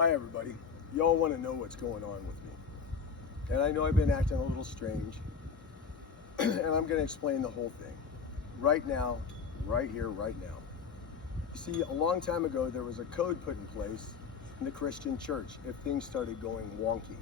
Hi everybody. Y'all want to know what's going on with me. And I know I've been acting a little strange. And I'm going to explain the whole thing. Right now, right here, right now. You see, a long time ago there was a code put in place in the Christian church if things started going wonky.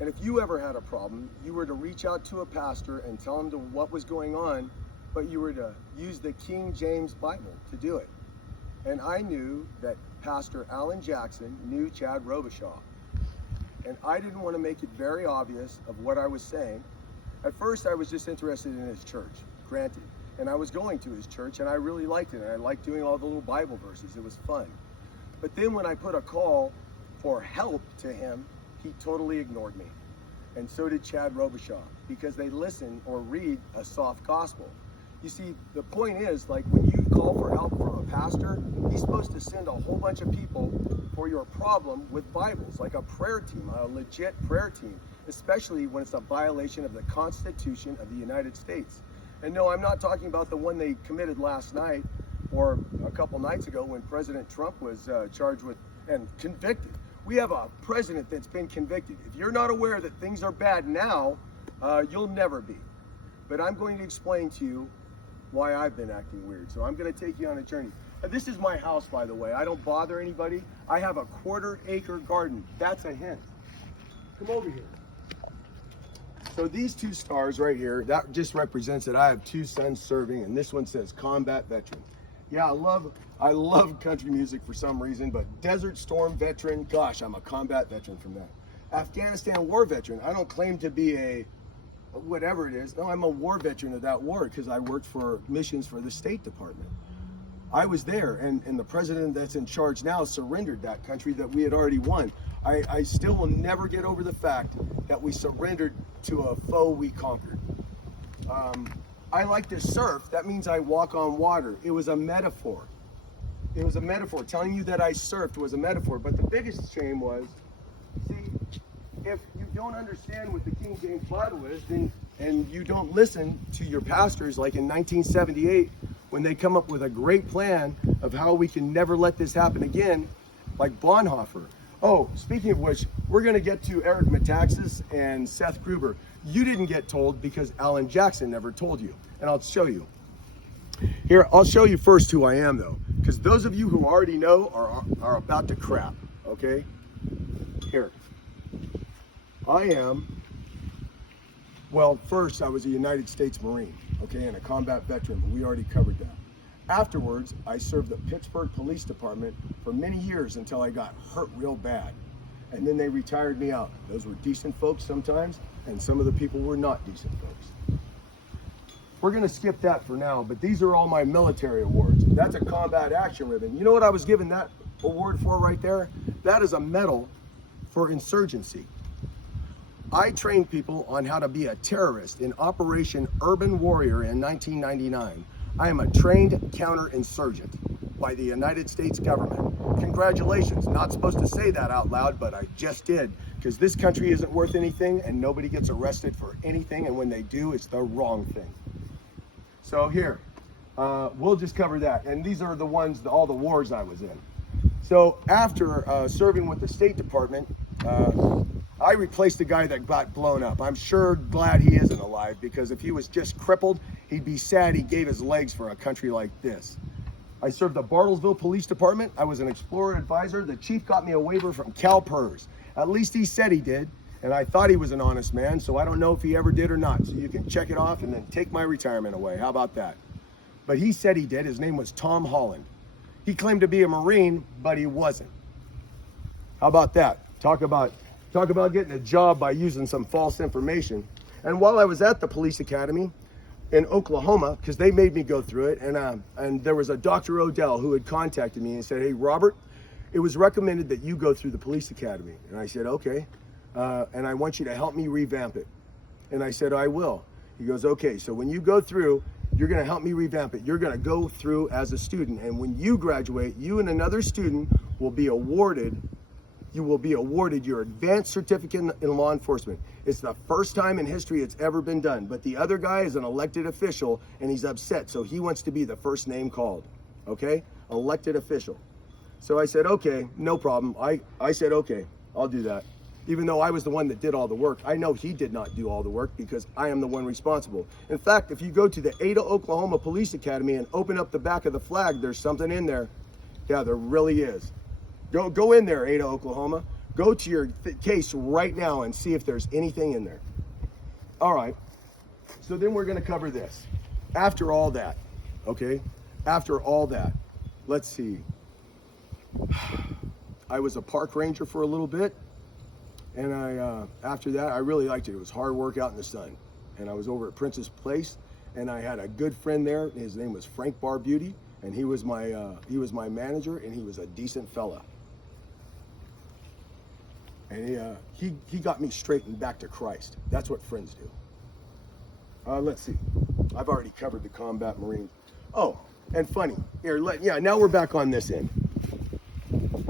And if you ever had a problem, you were to reach out to a pastor and tell him what was going on, but you were to use the King James Bible to do it. And I knew that Pastor Alan Jackson knew Chad Robert Shawn. And I didn't want to make it very obvious of what I was saying. At first, I was just interested in his church, granted. And I was going to his church, and I really liked it. And I liked doing all the little Bible verses. It was fun. But then when I put a call for help to him, he totally ignored me. And so did Chad Robert Shawn, because they listen or read a soft gospel. You see, the point is, like, when you call for help from a pastor, he's supposed to send a whole bunch of people for your problem with Bibles, like a prayer team, a legit prayer team, especially when it's a violation of the Constitution of the United States. And no, I'm not talking about the one they committed last night or a couple nights ago when President Trump was charged with and convicted. We have a president that's been convicted. If you're not aware that things are bad now, you'll never be. But I'm going to explain to you why I've been acting weird. So I'm going to take you on a journey. This is my house, by the way. I don't bother anybody. I have a 1/4-acre garden. That's a hint. Come over here. So these two stars right here, that just represents that I have 2 sons serving, and this one says combat veteran. Yeah, I love country music for some reason, but Desert Storm veteran, gosh, I'm a combat veteran from that. Afghanistan war veteran, I don't claim to be a whatever it is. No, I'm a war veteran of that war because I worked for missions for the State Department. I was there, and the president that's in charge now surrendered that country that we had already won. I still will never get over the fact that we surrendered to a foe we conquered. I like to surf. That means I walk on water. It was a metaphor. It was a metaphor. Telling you that I surfed was a metaphor. But the biggest shame was, see, if you don't understand what the King James Bible is, then, and you don't listen to your pastors, like in 1978, when they come up with a great plan of how we can never let this happen again, like Bonhoeffer. Oh, speaking of which, we're going to get to Eric Metaxas and Seth Gruber. You didn't get told because Alan Jackson never told you, and I'll show you. Here, I'll show you first who I am, though, because those of you who already know are about to crap, okay? Here. I am, well, first I was a United States Marine, okay, and a combat veteran, but we already covered that. Afterwards, I served the Pittsburgh Police Department for many years until I got hurt real bad. And then they retired me out. Those were decent folks sometimes, and some of the people were not decent folks. We're gonna skip that for now, but these are all my military awards. That's a combat action ribbon. You know what I was given that award for right there? That is a medal for insurgency. I trained people on how to be a terrorist in Operation Urban Warrior in 1999. I am a trained counterinsurgent by the United States government. Congratulations. Not supposed to say that out loud, but I just did, because this country isn't worth anything and nobody gets arrested for anything, and when they do, it's the wrong thing. So here, we'll just cover that. And these are the ones, all the wars I was in. So after serving with the State Department, I replaced the guy that got blown up. I'm sure glad he isn't alive, because if he was just crippled, he'd be sad he gave his legs for a country like this. I served the Bartlesville Police Department. I was an Explorer advisor. The chief got me a waiver from CalPERS. At least he said he did, and I thought he was an honest man, so I don't know if he ever did or not. So you can check it off and then take my retirement away. How about that? But he said he did. His name was Tom Holland. He claimed to be a Marine, but he wasn't. How about that? Talk about getting a job by using some false information. And while I was at the police academy in Oklahoma, because they made me go through it, and there was a Dr. Odell who had contacted me and said, "Hey, Robert, it was recommended that you go through the police academy." And I said, "Okay, and I want you to help me revamp it." And I said, "I will." He goes, "Okay, so when you go through, you're going to help me revamp it. You're going to go through as a student, and when you graduate, you and another student will be awarded your advanced certificate in law enforcement. It's the first time in history it's ever been done, but the other guy is an elected official and he's upset, so he wants to be the first name called, okay? Elected official. So I said, okay, no problem. I said, okay, I'll do that. Even though I was the one that did all the work, I know he did not do all the work because I am the one responsible. In fact, if you go to the Ada, Oklahoma Police Academy and open up the back of the flag, there's something in there. Yeah, there really is. Go in there, Ada, Oklahoma. Go to your case right now and see if there's anything in there. All right. So then we're going to cover this. After all that, okay? After all that, let's see. I was a park ranger for a little bit, and after that, I really liked it. It was hard work out in the sun. And I was over at Prince's Place, and I had a good friend there. His name was Frank Barbuti, and he was my manager, and he was a decent fella. And he got me straightened back to Christ. That's what friends do. Let's see. I've already covered the combat Marines. Oh, and funny. Here, now we're back on this end.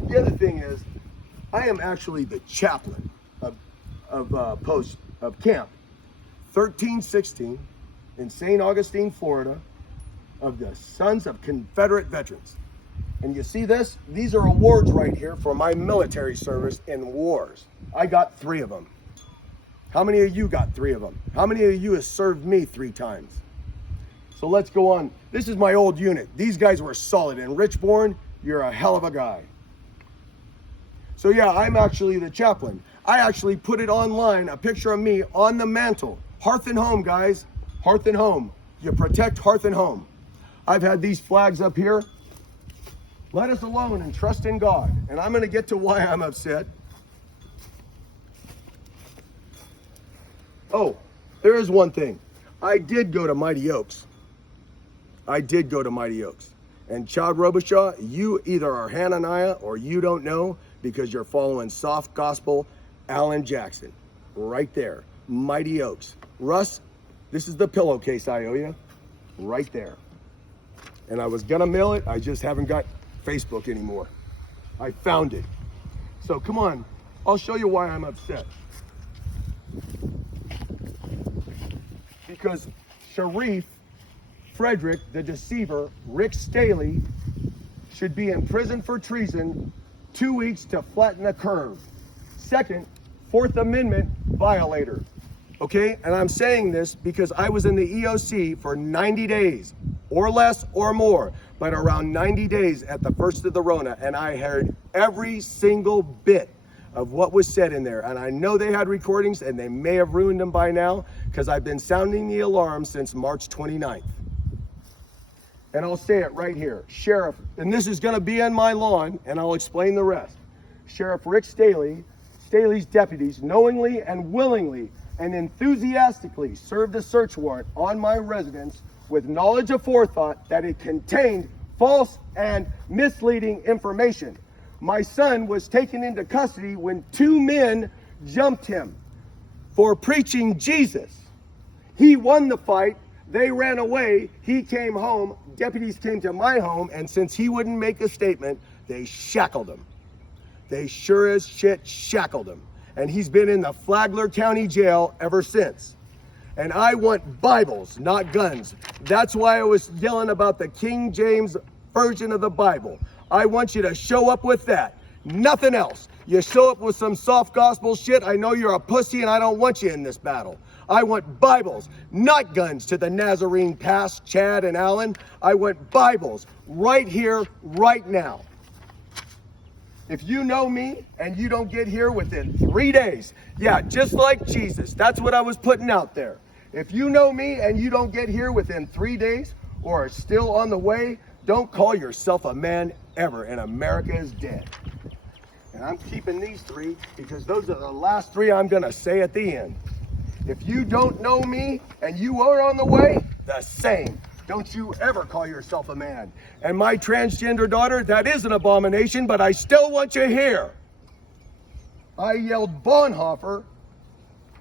The other thing is, I am actually the chaplain of Camp 1316 in St. Augustine, Florida, of the Sons of Confederate Veterans. And you see this? These are awards right here for my military service in wars. I got 3 of them. How many of you got 3 of them? How many of you have served me 3 times? So let's go on. This is my old unit. These guys were solid. And Rich Bourne, you're a hell of a guy. So yeah, I'm actually the chaplain. I actually put it online, a picture of me on the mantle. Hearth and home, guys. Hearth and home. You protect hearth and home. I've had these flags up here. Let us alone and trust in God. And I'm going to get to why I'm upset. Oh, there is one thing. I did go to Mighty Oaks. And Chad Robichaud, you either are Hananiah or you don't know because you're following soft gospel Alan Jackson. Right there. Mighty Oaks. Russ, this is the pillowcase I owe you. Right there. And I was going to mail it. I just haven't got Facebook anymore. I found it. So come on. I'll show you why I'm upset. Because Sharif Frederick, the deceiver, Rick Staley, should be in prison for treason, 2 weeks to flatten the curve. Second, Fourth Amendment violator. Okay, and I'm saying this because I was in the EOC for 90 days, or less or more, but around 90 days at the first of the Rona, and I heard every single bit of what was said in there. And I know they had recordings, and they may have ruined them by now, because I've been sounding the alarm since March 29th. And I'll say it right here. Sheriff, and this is going to be on my lawn, and I'll explain the rest. Sheriff Rick Staley, Staley's deputies, knowingly and willingly and enthusiastically served a search warrant on my residence with knowledge of forethought that it contained false and misleading information. My son was taken into custody when 2 men jumped him for preaching Jesus. He won the fight. They ran away. He came home. Deputies came to my home, and since he wouldn't make a statement, they shackled him. They sure as shit shackled him. And he's been in the Flagler County Jail ever since. And I want Bibles, not guns. That's why I was yelling about the King James Version of the Bible. I want you to show up with that. Nothing else. You show up with some soft gospel shit, I know you're a pussy and I don't want you in this battle. I want Bibles, not guns to the Nazarene Pass, Chad and Alan. I want Bibles right here, right now. If you know me and you don't get here within 3 days, yeah, just like Jesus, that's what I was putting out there. If you know me and you don't get here within 3 days or are still on the way, don't call yourself a man ever, and America is dead. And I'm keeping these 3 because those are the last 3 I'm gonna say at the end. If you don't know me and you are on the way, the same. Don't you ever call yourself a man. And my transgender daughter, that is an abomination, but I still want you here. I yelled Bonhoeffer,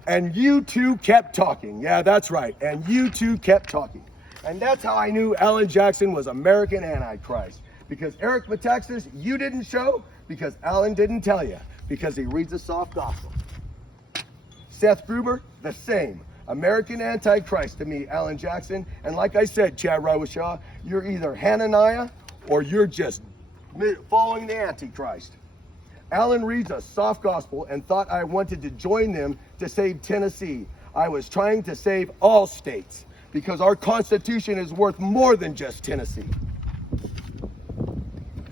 and you 2 kept talking. Yeah, that's right. And you 2 kept talking. And that's how I knew Alan Jackson was American Antichrist. Because Eric Metaxas, you didn't show, because Alan didn't tell you, because he reads the soft gospel. Seth Gruber, the same. American Antichrist to me, Alan Jackson. And like I said, Chad Robichaud, you're either Hananiah or you're just following the Antichrist. Alan reads a soft gospel and thought I wanted to join them to save Tennessee. I was trying to save all states because our Constitution is worth more than just Tennessee.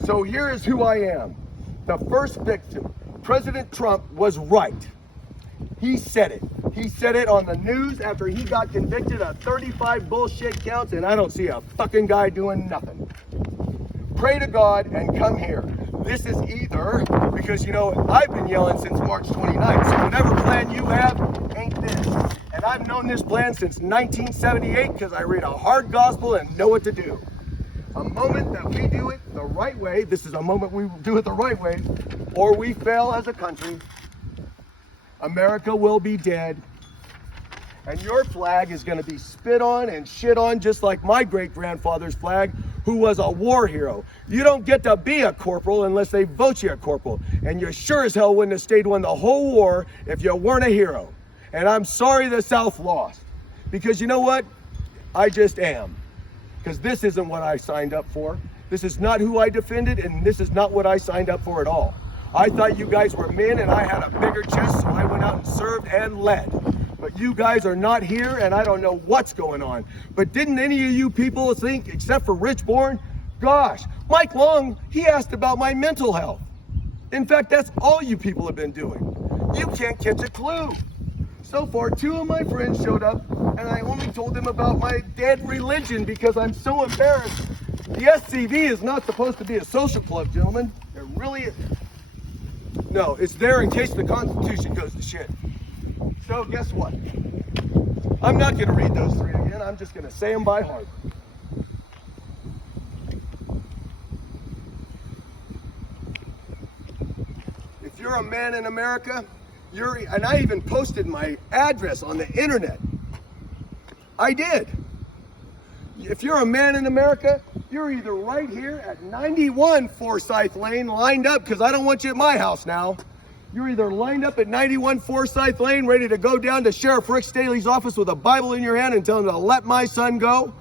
So here is who I am. The first victim. President Trump was right. He said it. He said it on the news after he got convicted of 35 bullshit counts, and I don't see a fucking guy doing nothing. Pray to God and come here. This is either, because you know, I've been yelling since March 29th, so whatever plan you have ain't this. And I've known this plan since 1978 because I read a hard gospel and know what to do. A moment that we do it the right way, this is a moment we do it the right way, or we fail as a country, America will be dead. And your flag is going to be spit on and shit on just like my great-grandfather's flag, who was a war hero. You don't get to be a corporal unless they vote you a corporal. And you sure as hell wouldn't have stayed won the whole war if you weren't a hero. And I'm sorry the South lost. Because you know what? I just am. Because this isn't what I signed up for. This is not who I defended, and this is not what I signed up for at all. I thought you guys were men and I had a bigger chest, so I went out and served and led. But you guys are not here, and I don't know what's going on. But didn't any of you people think, except for Rich Bourne, gosh, Mike Long, he asked about my mental health. In fact, that's all you people have been doing. You can't catch a clue. So far, 2 of my friends showed up, and I only told them about my dead religion because I'm so embarrassed. The SCV is not supposed to be a social club, gentlemen. It really is. No, it's there in case the Constitution goes to shit. So guess what? I'm not going to read those 3 again. I'm just going to say them by heart. If you're a man in America, and I even posted my address on the internet. I did. If you're a man in America, you're either right here at 91 Forsyth Lane lined up, because I don't want you at my house now. You're either lined up at 91 Forsyth Lane, ready to go down to Sheriff Rick Staley's office with a Bible in your hand and tell him to let my son go,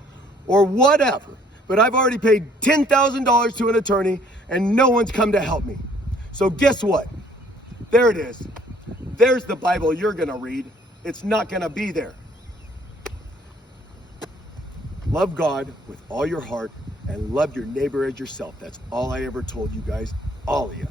or whatever. But I've already paid $10,000 to an attorney, and no one's come to help me. So guess what? There it is. There's the Bible you're going to read. It's not going to be there. Love God with all your heart and love your neighbor as yourself. That's all I ever told you guys, all of you.